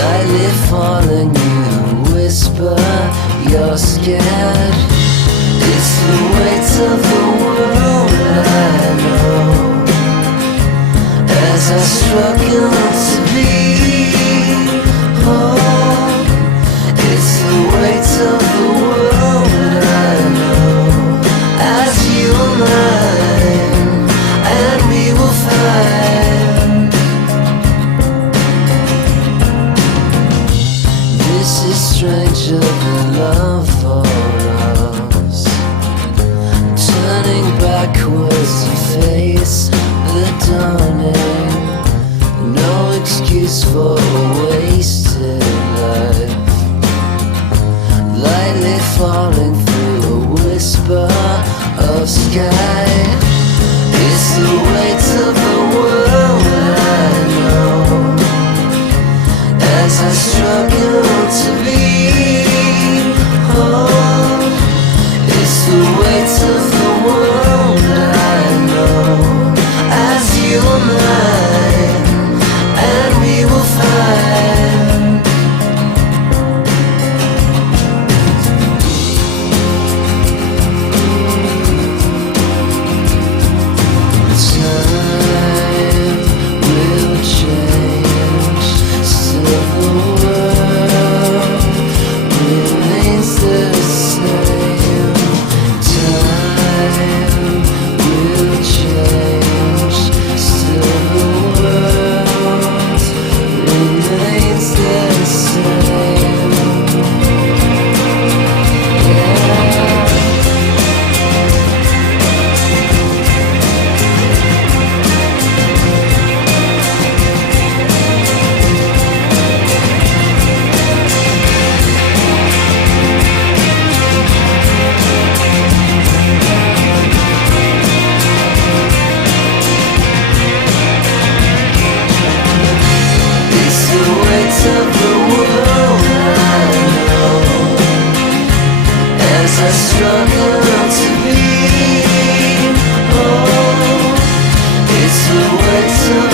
Lightly falling, you whisper you're scared. It's the weight of the world I know, as I struggle to be whole. It's the weight of the world I know, as you are mine, and we will find. This is stranger than love for us, turning backwards to face the dawning. No excuse for a wasted life, lightly falling through a whisper of sky. It's the weight of the world I know, as I struggle to be whole. It's the weight of the world I know, as you are mine, and we will find. Time will change, still the world remains the same. Time will change, still the world remains the same. Yeah. It's the weight of the world I know, as I struggle to be whole. It's the weight of